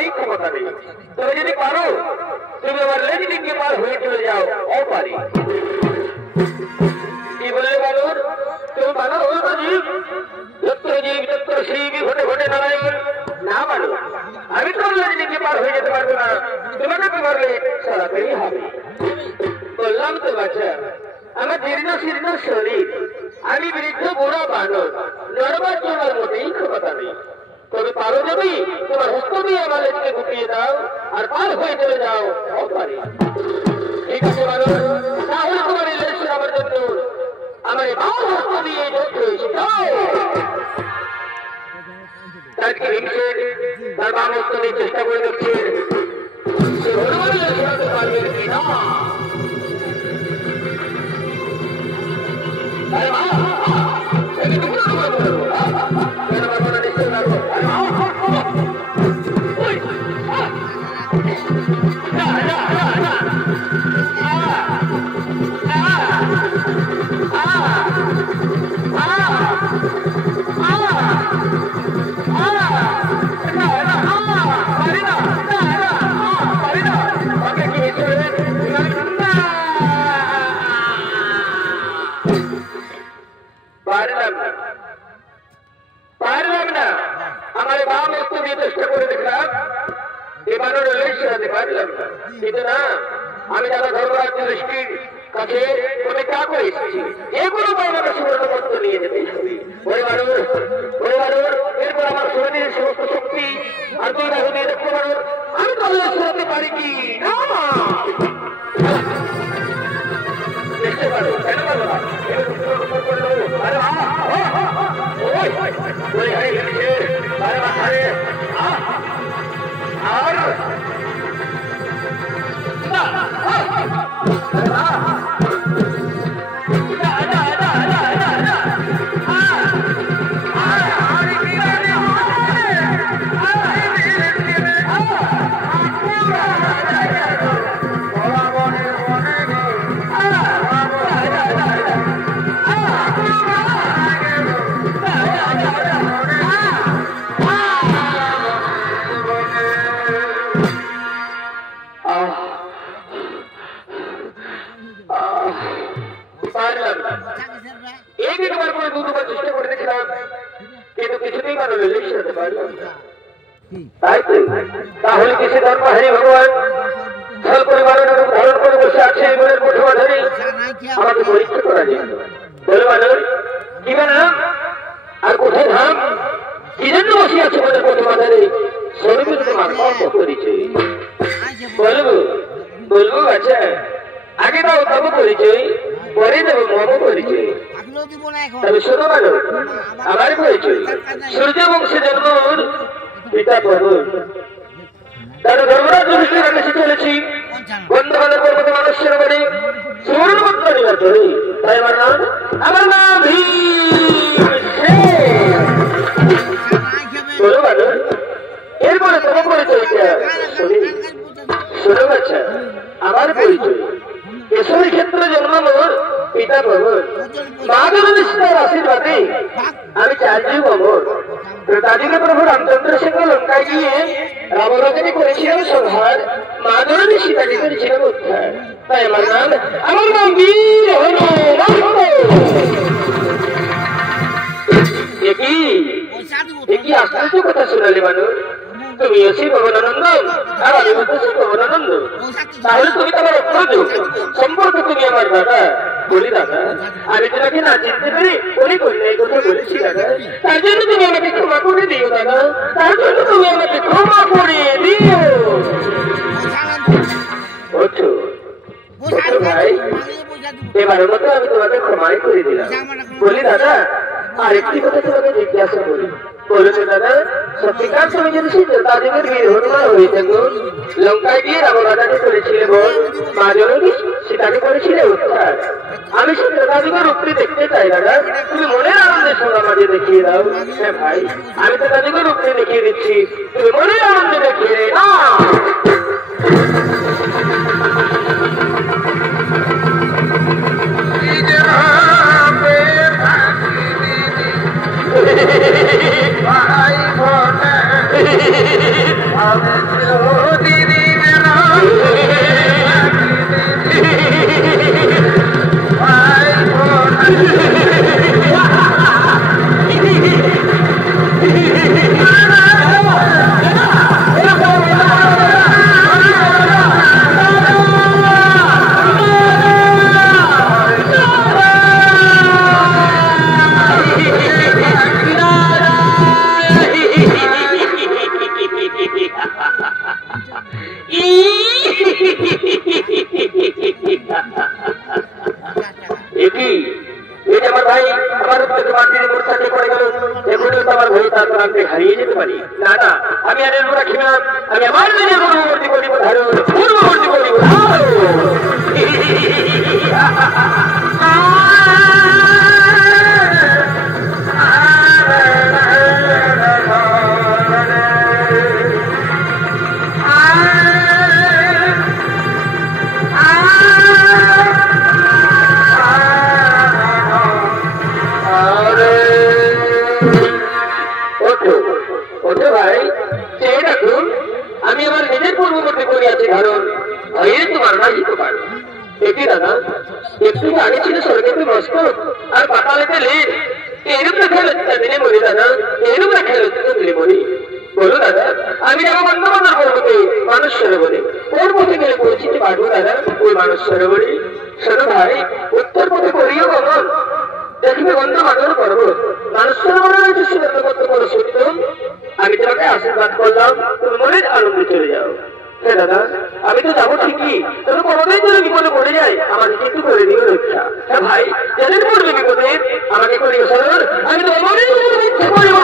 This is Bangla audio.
এই ক্ষমতা নেই। তুমি যদি পারো তুমি আমার লেজদিকে পার হয়ে চলে যাও অপারে। কি বলে বানর? তুমি বানর হল তো জীব, যত্র জীব যত্র শিব ঘটে ঘটে নারায়ণ। না বানর, আমি তো লেজদিকে পার হয়ে যেতে পারবো না, তোমাকে তো পারলে সরাতেই হবে। বললাম তো বাচ্চা, আমার জীর্ণ শীর্ণ শরীর, আমি বৃদ্ধ বুড়া বানর, নড়বার চড়ার মোটেই ক্ষমতা নেই। তবে পারো যদি তোমার হস্ত দিয়ে আমার লেজকে গুটিয়ে দাও আর পার হয়ে চলে যাও অপারে। ঠিক আছে বানর, তাহলে তোমার এই লেজ আমার জন্য আমার বাম হস্ত দিয়ে তার বাম হস্ত দিয়ে চেষ্টা করে দেখছে হনুমান লেজ সরাতে পারবেন কিনা। পারলাম না, আমার বাম হস্ত দিয়ে চেষ্টা করে দেখলাম, এবারও লেজ সরাতে পারলাম না। কিন্তু না, আমি যারা ধর্মরাজ দৃষ্টির কাছে প্রতিজ্ঞা করে এসেছি, এগুলো আমাকে সুবর্ণপত্র নিয়ে যেতে হবে। এরপর আমার শরীরের সমস্ত শক্তি আর দুই বাহু দিয়ে দেখতে পারো আমি তো লেজ সরাতে পারি কি না। দেখতে পারো, কেন পারো না? তাহলে কি সে ধর্মহারী ভগবান ছল পরিবারের ধারণ করে বসে আছে মনের মুঠোয়া ধরে আমাকে পরীক্ষা করা যায়? বলে বানর, কি বানাম আর কোথায় ধাম? কি জন্য বসে আছে মনের মুঠোয়া ধরে? স্বরূপে তোমার অল্প পরিচয় বলবো বলবো। আচ্ছা, আগে দাও তব পরিচয়, পরে দেবো মম পরিচয়। তবে শোনো বানর, আমার পরিচয় সূর্য বংশে জন্ম পিতা প্রভুর। তারা ধর্মরাজ যুধিষ্ঠির কাছে চলেছি, গন্ধমালের পর্বত মানুষের বাড়ি সুবর্ণপত্র নিবার ধরে। তাই আমার নাম বলো বানর, এরপরে তোমার পরিচয়টা শুনি। শোনো বাচ্চা, আমার পরিচয় কেশরী ক্ষেত্রে জন্ম মোর পিতা প্রভুর। মা জননীর আশীর্বাদে আমি চারযুগ অমর। তাদিকে প্রভু রামচন্দ্র সিংহ লঙ্কায় গিয়ে রাবণকে করেছিলেন সংহার, মা জননী সীতাকে করেছিলেন উদ্ধার। তাই আমার নাম বীর হনুমান। একই আশ্চর্য কথা শোনালে বানর, তুমি অসি ভবনানন্দ আর আমি হচ্ছি ভবনানন্দ। তাহলে তুমি তোমার অপ্রজ সম্পর্কে তুমি আমার দাদা। বলি দাদা, আমি তোমাকে না চিনতে পারি বলি কন্যায় কথা বলেছি দাদা। তার জন্য তুমি আমাকে ক্ষমা করে দিও দাদা, তার জন্য তুমি আমাকে ক্ষমা করে দিও। ভাই, এবারের মতো আমি তোমাকে ক্ষমাই করে দিলাম। বলি দাদা, আরেকটি কথা তোমাকে জিজ্ঞাসা করি। বলো তো দাদা, সত্যিকার তুমি যদি সেই তাদের বীর হনুমান হয়ে থাকো, লঙ্কায় গিয়ে রাবণকে করেছিলে বল, মা জননী সীতাকে করেছিলে উদ্ধার। আমি সেই দাদাদিগের রূপটি দেখতে চাই দাদা, তুমি মনের আনন্দে সঙ্গে মাঝে দেখিয়ে দাও। হ্যাঁ ভাই, আমি তো দাদিগের রূপটি দেখিয়ে দিচ্ছি, তুমি মনের আনন্দে দেখিয়ে না। হারিয়ে যেতে পারি না না আমি আর এরপর রাখি না আমি আমার নিজের পূর্ববর্তী করিব ধারণ পূর্ববর্তী করিব আমি আমার নিজের পূর্ববর্তী করিয়াছি কারণ এর তোমার নাই তো পারো একই দাদা একটু আগে ছিল সরকারি মস্তক আর পাতালেতে লেট এরূপ রেখা লজ্জা দিনে মরি দাদা এরূপ রেখা লজ্জা দিলে মরি বলো দাদা আমি যাবো বন্ধবান্ধব পর্বতে মানুষ সরোবরে কোন পথে গেলে পৌঁছিতে পারবো দাদা ওই মানুষ সরোবরে শোনো ভাই উত্তর পথে করিও গমন দেখবে বন্ধবান্ধব পর্বত মানুষ সরোবরে রয়েছে সুন্দর করতে কোনো সত্য আমি তোমাকে আশীর্বাদ করলাম তুমি মনের আনন্দে চলে যাও হ্যাঁ দাদা আমি তো যাবো ঠিকই তবে কোনোদিন যদি বিপদে পড়ে যায় আমাকে কিন্তু করে দিও রক্ষা হ্যাঁ ভাই যাদের পড়বে বিপদে আমাকে করিও সরল আমি তো মনের ইচ্ছা করিব